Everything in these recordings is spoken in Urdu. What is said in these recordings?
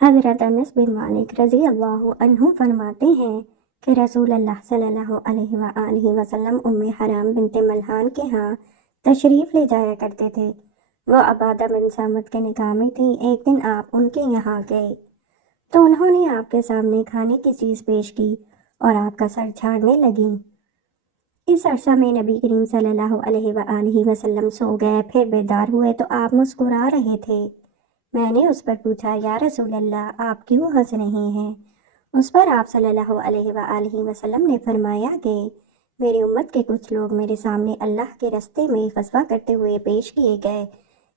حضرت انس بن مالک رضی اللہ عنہ فرماتے ہیں کہ رسول اللہ صلی اللہ علیہ وآلہ وسلم ام حرام بنت ملحان کے ہاں تشریف لے جایا کرتے تھے۔ وہ عبادہ بن صامت کے نکاح میں تھی۔ ایک دن آپ ان کے یہاں گئے تو انہوں نے آپ کے سامنے کھانے کی چیز پیش کی اور آپ کا سر جھاڑنے لگیں۔ اس عرصہ میں نبی کریم صلی اللہ علیہ وآلہ وسلم سو گئے، پھر بیدار ہوئے تو آپ مسکرا رہے تھے۔ میں نے اس پر پوچھا، یا رسول اللہ آپ کیوں ہنس رہے ہیں؟ اس پر آپ صلی اللہ علیہ وآلہ وسلم نے فرمایا کہ میری امت کے کچھ لوگ میرے سامنے اللہ کے رستے میں غزوہ کرتے ہوئے پیش کیے گئے۔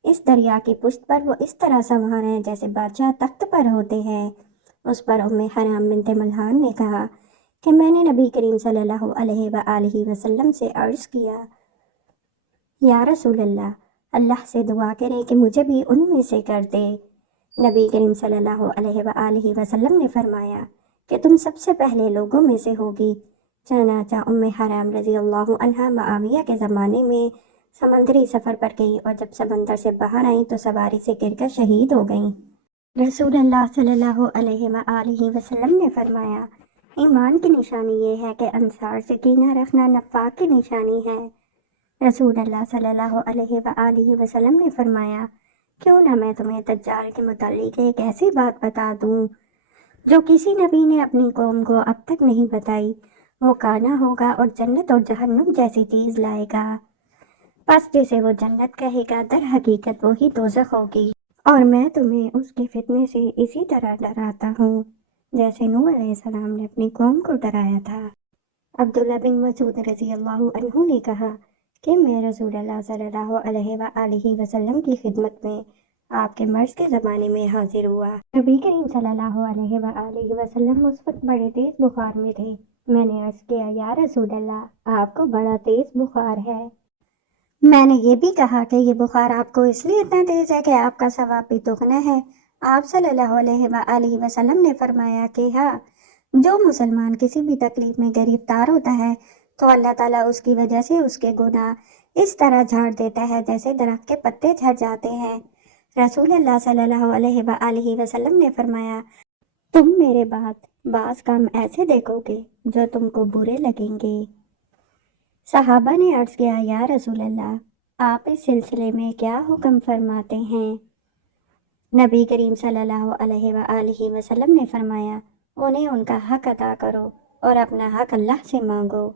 اس دریا کی پشت پر وہ اس طرح سوار ہیں جیسے بادشاہ تخت پر ہوتے ہیں۔ اس پر ام حرام بنت ملحان نے کہا کہ میں نے نبی کریم صلی اللہ علیہ وآلہ وسلم سے عرض کیا، یا رسول اللہ سے دعا کرے کہ مجھے بھی ان میں سے کر دے۔ نبی کریم صلی اللہ علیہ وآلہ وسلم نے فرمایا کہ تم سب سے پہلے لوگوں میں سے ہوگی۔ چنانچہ ام حرام رضی اللہ عنہا معاویہ کے زمانے میں سمندری سفر پر گئی اور جب سمندر سے باہر آئیں تو سواری سے گر کر شہید ہو گئیں۔ رسول اللہ صلی اللہ علیہ وآلہ وسلم نے فرمایا، ایمان کی نشانی یہ ہے کہ انصار سے کینہ رکھنا نفاق کی نشانی ہے۔ رسول اللہ صلی اللہ علیہ وآلہ وسلم نے فرمایا، کیوں نہ میں تمہیں دجال کے متعلق ایک ایسی بات بتا دوں جو کسی نبی نے اپنی قوم کو اب تک نہیں بتائی۔ وہ کانا ہوگا اور جنت اور جہنم جیسی چیز لائے گا، پس جسے وہ جنت کہے گا در حقیقت وہی دوزخ ہوگی، اور میں تمہیں اس کے فتنے سے اسی طرح ڈراتا ہوں جیسے نوح علیہ السلام نے اپنی قوم کو ڈرایا تھا۔ عبداللہ بن مسعود رضی اللہ عنہ نے کہا کہ میں رسول اللہ صلی اللہ علیہ وآلہ وسلم کی خدمت میں آپ کے مرض کے زمانے میں حاضر ہوا۔ نبی کریم صلی اللہ علیہ وآلہ وسلم اس وقت بڑے تیز بخار میں تھے۔ میں نے عرض کیا، یا رسول اللہ آپ کو بڑا تیز بخار ہے۔ میں نے یہ بھی کہا کہ یہ بخار آپ کو اس لیے اتنا تیز ہے کہ آپ کا ثواب بھی دگنا ہے۔ آپ صلی اللہ علیہ وآلہ وسلم نے فرمایا کہ ہاں، جو مسلمان کسی بھی تکلیف میں گرفتار ہوتا ہے تو اللہ تعالیٰ اس کی وجہ سے اس کے گناہ اس طرح جھاڑ دیتا ہے جیسے درخت کے پتے جھڑ جاتے ہیں۔ رسول اللہ صلی اللہ علیہ وآلہ وسلم نے فرمایا، تم میرے بعض کام ایسے دیکھو گے جو تم کو برے لگیں گے۔ صحابہ نے عرض کیا، یا رسول اللہ آپ اس سلسلے میں کیا حکم فرماتے ہیں؟ نبی کریم صلی اللہ علیہ وآلہ وسلم نے فرمایا، انہیں ان کا حق ادا کرو اور اپنا حق اللہ سے مانگو۔